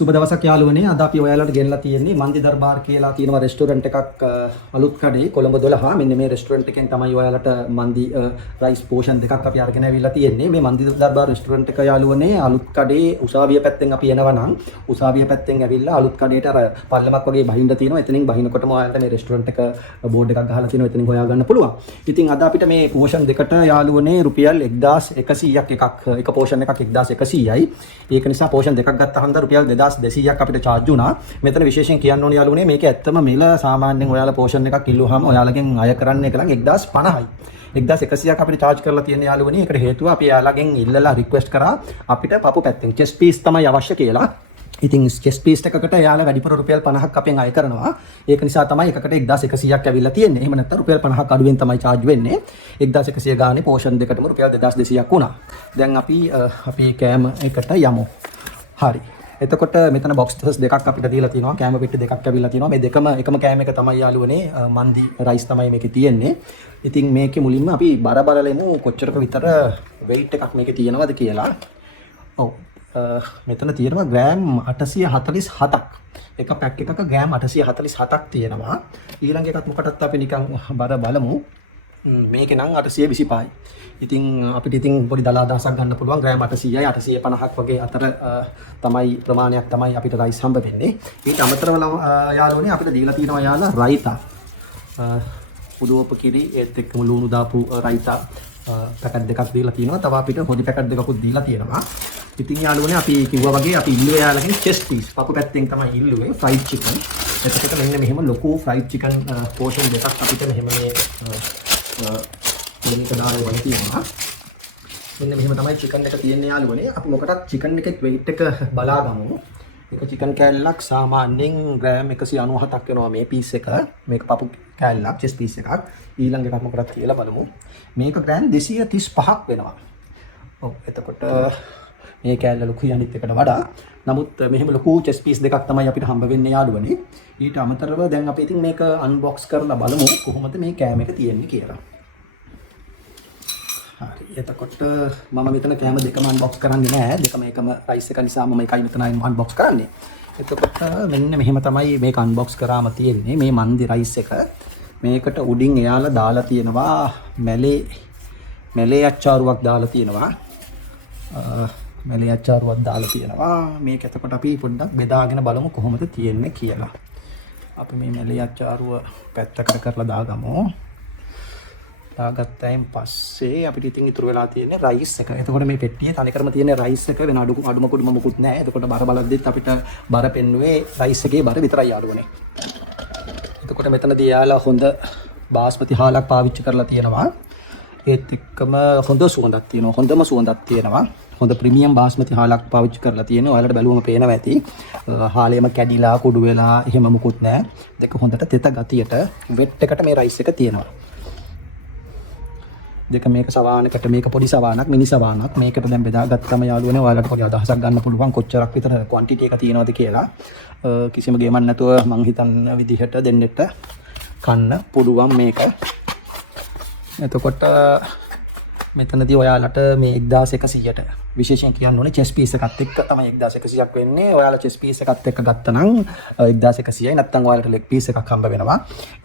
සුබ දවසක් යාළුවනේ. අද අපි ඔයාලට ගෙනලා තියෙන්නේ මන්දි දර්බාර් කියලා තියෙනවා රෙස්ටෝරන්ට් එකක් අලුත් කඩේ කොළඹ 12. මෙන්න මේ රෙස්ටෝරන්ට් එකෙන් තමයි ඔයාලට මන්දි රයිස් පෝෂන් දෙකක් අපි අරගෙන ආවිල්ලා තියෙන්නේ. මේ මන්දි දර්බාර් රෙස්ටෝරන්ට් එක යාළුවනේ අලුත් කඩේ උසාවිය පැත්තෙන් අපි එනවා නම් උසාවිය පැත්තෙන් ඇවිල්ලා අලුත් කඩේට අර පල්ලමක් වගේ බහින්න තියෙනවා. එතනින් බහිනකොටම ඔයාලට මේ රෙස්ටෝරන්ට් එක බෝඩ් එකක් ගහලා තියෙනවා. එතනින් හොයා ගන්න පුළුවන්. ඉතින් අද අපිට මේ පෝෂන් දෙකට යාළුවනේ රුපියල් 1100ක් එක පෝෂන් එකක් 1100යි. ඒක නිසා පෝෂන් දෙකක් ගත්තාම රුපියල් 2200ක් අපිට charge වුණා. මෙතන විශේෂයෙන් කියන්න ඕනේ යාළුවනේ මේක ඇත්තම මිල සාමාන්‍යයෙන් ඔයාලා පෝෂන් එකක් ඉල්ලුවාම ඔයාලගෙන් අය කරන්න එක නම් 1050යි. 1100ක් අපිට charge කරලා තියෙන යාළුවනේ. ඒකට හේතුව අපි යාළුවගෙන් ඉල්ලලා රික්වෙස්ට් කරා අපිට පපු පැත්තෙන් chest piece තමයි අවශ්‍ය කියලා. ඉතින් chest piece එකකට යාළුවා වැඩිපුර රුපියල් 50ක් අපෙන් අය කරනවා. ඒක නිසා තමයි එකකට 1100ක් ඇවිල්ලා තියෙන්නේ. එහෙම නැත්නම් රුපියල් 50ක් අඩුවෙන් තමයි charge වෙන්නේ. 1100 ගානේ පෝෂන් දෙකටම රුපියල් 2200ක් වුණා. දැන් අපි කෑම එකට යමු. හරි. එතකොට මෙතන බොක්ස් දෙකක් අපිට දීලා තියෙනවා. කෑම පෙට්ටි දෙකක් ඇවිල්ලා තියෙනවා. මේ දෙකම එකම කෑම එක තමයි යාළුවනේ මන්දි රයිස් තමයි මේකේ තියෙන්නේ. ඉතින් මේකේ මුලින්ම අපි බර බලලෙමු කොච්චරක විතර weight එකක් මේකේ තියෙනවද කියලා. ඔව්. මෙතන තියෙනවා ග්‍රෑම් 847ක්. එක පැක් එකක ග්‍රෑම් 847ක් තියෙනවා. ඊළඟ එකත් මොකටද අපි නිකන් බර බලමු. මේකේ නම් 825යි. ඉතින් අපිට පොඩි දලා අදහසක් ගන්න පුළුවන් ග්‍රෑම් 800යි 850ක් වගේ අතර තමයි ප්‍රමාණයක් තමයි අපිට රයිස් හම්බ වෙන්නේ. ඊට අමතරව යාළුවනේ අපිට දීලා තියෙනවා යාළුවා රයිතා. උඩුවප කිරි ඒත් එක්කම ලුණු දාපු රයිතා පැකට් දෙකක් දීලා තියෙනවා. තව අපිට හොදි පැකට් දෙකකුත් දීලා තියෙනවා. ඉතින් යාළුවනේ අපි කිව්වා වගේ අපි ඉල්ලුවේ යාළුවගෙන් chest piece පපු පැත්තෙන් තමයි ඉල්ලුවේ fried chicken. එතකොට මෙන්න මෙහෙම ලොකු fried chicken portion දෙකක් අපිට මෙහෙම මේ මේක දාලා වල තියෙනවා. මෙන්න මෙහෙම තමයි chicken එක තියෙන්නේ යාළුවනේ. අපි මොකටද chicken එකේ weight එක බලාගමු. එක chicken කෑල්ලක් සාමාන්‍යයෙන් ග්‍රෑම් 197ක් වෙනවා මේ piece එක. මේක පපු කෑල්ලක් chest piece එකක්. ඊළඟ එකක් මොකටද කියලා බලමු. මේක ග්‍රෑම් 235ක් වෙනවා. ඔව් එතකොට මේ කෑල්ල ලොකුයි අනිත් එකට වඩා. නමුත් මෙහෙම ලොකු chest piece දෙකක් තමයි අපිට හම්බ වෙන්නේ යාළුවනේ. ඊට අමතරව දැන් අපි ඉතින් මේක unbox කරලා බලමු කොහොමද මේ කෑම එක තියෙන්නේ කියලා. හරි. එතකොට මම මෙතන කෑම දෙකම unbox කරන්නේ නැහැ. දෙකම එකම රයිස් එක නිසා මම එකයි මෙතන unbox කරන්නේ. එතකොට මෙන්න මෙහෙම තමයි මේක unbox කරාම තියෙන්නේ. මේ මන්දි රයිස් එක. මේකට උඩින් එයාලා දාලා තියෙනවා මැලේ අච්චාරුවක් දාලා තියෙනවා. මැලේ අච්චාරුවක් දාලා තියෙනවා. මේක එතකොට අපි පොඩ්ඩක් බෙදාගෙන බලමු කොහොමද තියෙන්නේ කියලා. අපි මේ මැලේ අච්චාරුව පැත්තකට කරලා දාගමු. දාගත්තයින් පස්සේ අපිට ඉතින් ඉතුරු වෙලා තියෙන්නේ රයිස් එක. එතකොට මේ පෙට්ටියේ තනිකරම තියෙන රයිස් එක වෙන අඩුම කුඩුම මොකුත් නැහැ. එතකොට බර බලද්දිත් අපිට බර පෙන්නුවේ රයිස් එකේ බර විතරයි යාළුවනේ. එතකොට මෙතනදී යාලා හොඳ බාස්මති හාලක් පාවිච්චි කරලා තියෙනවා. ඒත් එක්කම හොඳ සුවඳක් තියෙනවා. හොඳම සුවඳක් තියෙනවා. හොඳ ප්‍රීමියම් බාස්මති හාලක් පාවිච්චි කරලා තියෙනවා. ඔයාලට බැලුවම පේනවා ඇති. හාලේම කැඩිලා කුඩු වෙලා එහෙම මොකුත් නැහැ. දෙක හොඳට තෙත ගතියට වෙට් එකට මේ රයිස් එක තියෙනවා. දෙක මේක සවානකට මේක පොඩි සවානක් මිනි සවානක් මේකට දැන් බෙදාගත්තම යාළුවනේ ඔයාලට පොඩි අදහසක් ගන්න පුළුවන් කොච්චරක් විතර ක්වොන්ටිටි එක තියෙනවද කියලා. කිසිම ගේමක් නැතුව මං හිතන විදිහට දෙන්නෙට කන්න පුළුවන් මේක. එතකොට මෙතනදී ඔයාලට මේ 1100ට විශේෂයෙන් කියන්න ඕනේ chest piece එකත් එක්ක තමයි 1100ක් වෙන්නේ. ඔයාලා chest piece එකත් එක්ක ගත්තනම් 1100යි. නැත්නම් ඔයාලට leg piece එකක් හම්බ වෙනවා.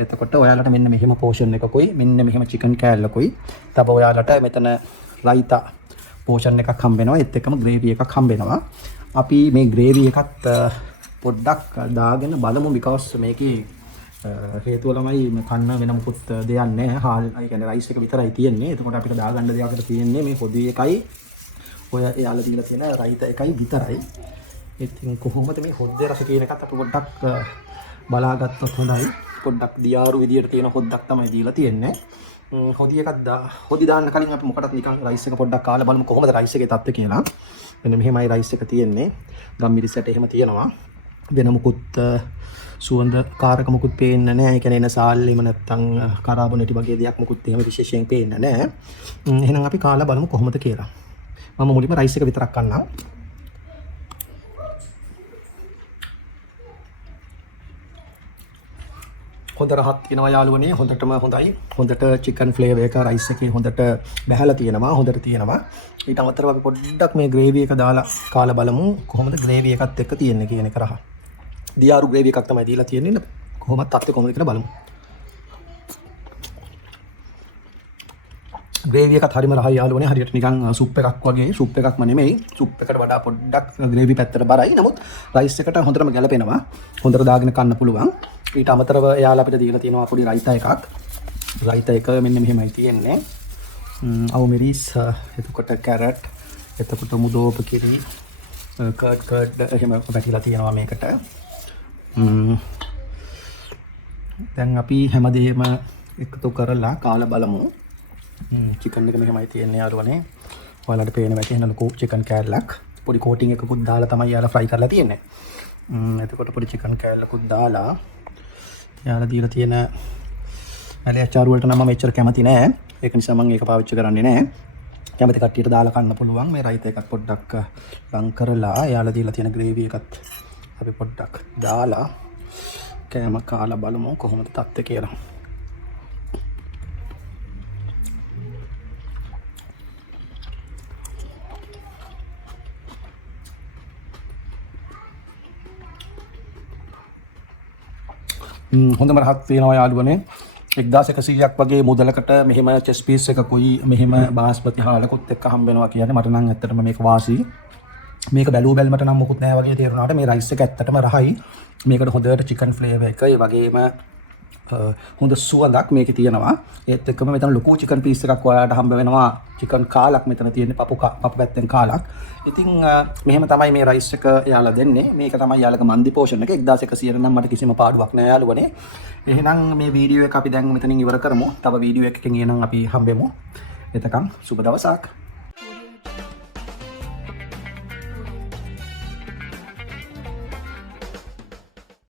එතකොට ඔයාලට මෙන්න මෙහෙම portion එකකුයි මෙන්න මෙහෙම chicken කෑල්ලකුයි තව ඔයාලට මෙතන රයිතා portion එකක් හම්බ වෙනවා. ඒත් එක්කම gravy එකක් හම්බ වෙනවා. අපි මේ gravy එකත් පොඩ්ඩක් දාගෙන බලමු because මේකේ හේතුව ළමයි කන්න වෙන මොකුත් දෙයක් නැහැ. හාල් ඒ කියන්නේ රයිස් එක විතරයි තියෙන්නේ. එතකොට අපිට දාගන්න දෙයක් අපිට තියෙන්නේ මේ පොඩි එකයි ඔය එයාලා දීලා තියෙන රයිතා එකයි විතරයි. ඉතින් කොහොමද මේ හොද්දේ රස කියන එකත් අපි පොඩ්ඩක් බලාගත්තොත් හොඳයි. පොඩ්ඩක් දියාරු විදියට තියෙන හොද්දක් තමයි දීලා තියෙන්නේ. හොදි එකක් හොදි දාන්න කලින් අපි මොකටද නිකන් රයිස් එක පොඩ්ඩක් කාලා බලමු කොහොමද රයිස් එකේ තත්ත්වය කියලා. මෙන්න මෙහෙමයි රයිස් එක තියෙන්නේ. ගම්මිරිසට එහෙම තියෙනවා. වෙන මොකුත් සුවඳ කාරක මොකුත් පේන්නේ නැහැ. ඒ කියන්නේ එන සාල්ලිම නැත්තම් කාබෝනේටි වගේ දෙයක් මොකුත් එහෙම විශේෂයෙන් පේන්නේ නැහැ. එහෙනම් අපි කාලා බලමු කොහොමද කියලා. මම මුලින්ම රයිස් එක විතරක් කන්නම්. හොඳ රහත් වෙනවා යාළුවනේ. හොඳටම හොඳයි. හොඳට චිකන් ෆ්ලේවර් එක රයිස් එකේ හොඳට බැහැලා තියෙනවා. හොඳට තියෙනවා. ඊට අමතරව අපි පොඩ්ඩක් මේ ග්‍රේවි එක දාලා කාලා බලමු කොහොමද ග්‍රේවි එකත් එක්ක තියෙන්නේ කියන එක රහ. දියාරු ග්‍රේවි එකක් තමයි දීලා තියෙන්නේ. කොහොමද තත්ත්වය කොහොමද කියලා බලමු. ග්‍රේවි එකත් හරිම රහයි යාළුවනේ. හරියට නිකන් සුප් එකක් වගේ. සුප් එකක්ම නෙමෙයි. සුප් එකට වඩා පොඩ්ඩක් ග්‍රේවි පැත්තට බරයි. නමුත් රයිස් එකට හොඳටම ගැලපෙනවා. හොඳට දාගෙන කන්න පුළුවන්. ඊට අමතරව එයාලා අපිට දීලා තියෙනවා පොඩි රයිතා එකක්. රයිතා එක මෙන්න මෙහෙමයි තියෙන්නේ. අවුමිරිස්, එතකොට කැරට්, එතකොට මුදෝප කිරි, කර්ඩ් එහෙම වැටිලා තියෙනවා මේකට. දැන් අපි හැමදේම එකතු කරලා කාලා බලමු. චිකන් එක මෙහෙමයි තියෙන්නේ යාළුවනේ. ඔයාලට පේන වැටෙන ලොකු චිකන් කෑල්ලක්. පොඩි කෝටින් එකකුත් දාලා තමයි යාලා ෆ්‍රයි කරලා තියෙන්නේ. එතකොට පොඩි චිකන් කෑල්ලකුත් දාලා යාලා දීලා තියෙන මැලේ අචාරු වලට නම් මම එච්චර කැමති නෑ. ඒක නිසා මම ඒක පාවිච්චි කරන්නේ නෑ. කැමති කට්ටියට දාලා කන්න පුළුවන්. මේ රයිත එකත් පොඩ්ඩක් ලං කරලා යාලා දීලා තියෙන ග්‍රේවි එකත් අපි පොඩ්ඩක් දාලා කෑම කාලා බලමු කොහොමද තත්ත්වය කියලා. හොඳම රහත් වෙනවා යාළුවනේ. 1100ක් වගේ මුදලකට මෙහෙම චෙස් පීස් එකකුයි මෙහෙම බාස්මති හාලකුත් එක්ක හම්බ වෙනවා කියන්නේ මට නම් ඇත්තටම මේක වාසි. මේක බැලුව බැලමට නම් මොකුත් නැහැ වගේ තේරුණාට මේ රයිස් එක ඇත්තටම රහයි. මේකට හොඳට චිකන් ෆ්ලේවර් එක ඒ වගේම හොඳ සුවඳක් මේකේ තියෙනවා. ඒත් එක්කම මෙතන ලොකු චිකන් පීස් එකක් ඔයාලට හම්බ වෙනවා. චිකන් කාලක් මෙතන තියෙන්නේ පපු පැත්තෙන් කාලක්. ඉතින් මෙහෙම තමයි මේ රයිස් එක යාලා දෙන්නේ. මේක තමයි යාලගේ මන්දි පෝෂන් එක. 1100 නම් මට කිසිම පාඩුවක් නෑ යාළුවනේ. එහෙනම් මේ වීඩියෝ එක අපි දැන් මෙතනින් ඉවර කරමු. තව වීඩියෝ එකකින් එනනම් අපි හම්බෙමු. එතකන් සුබ දවසක්.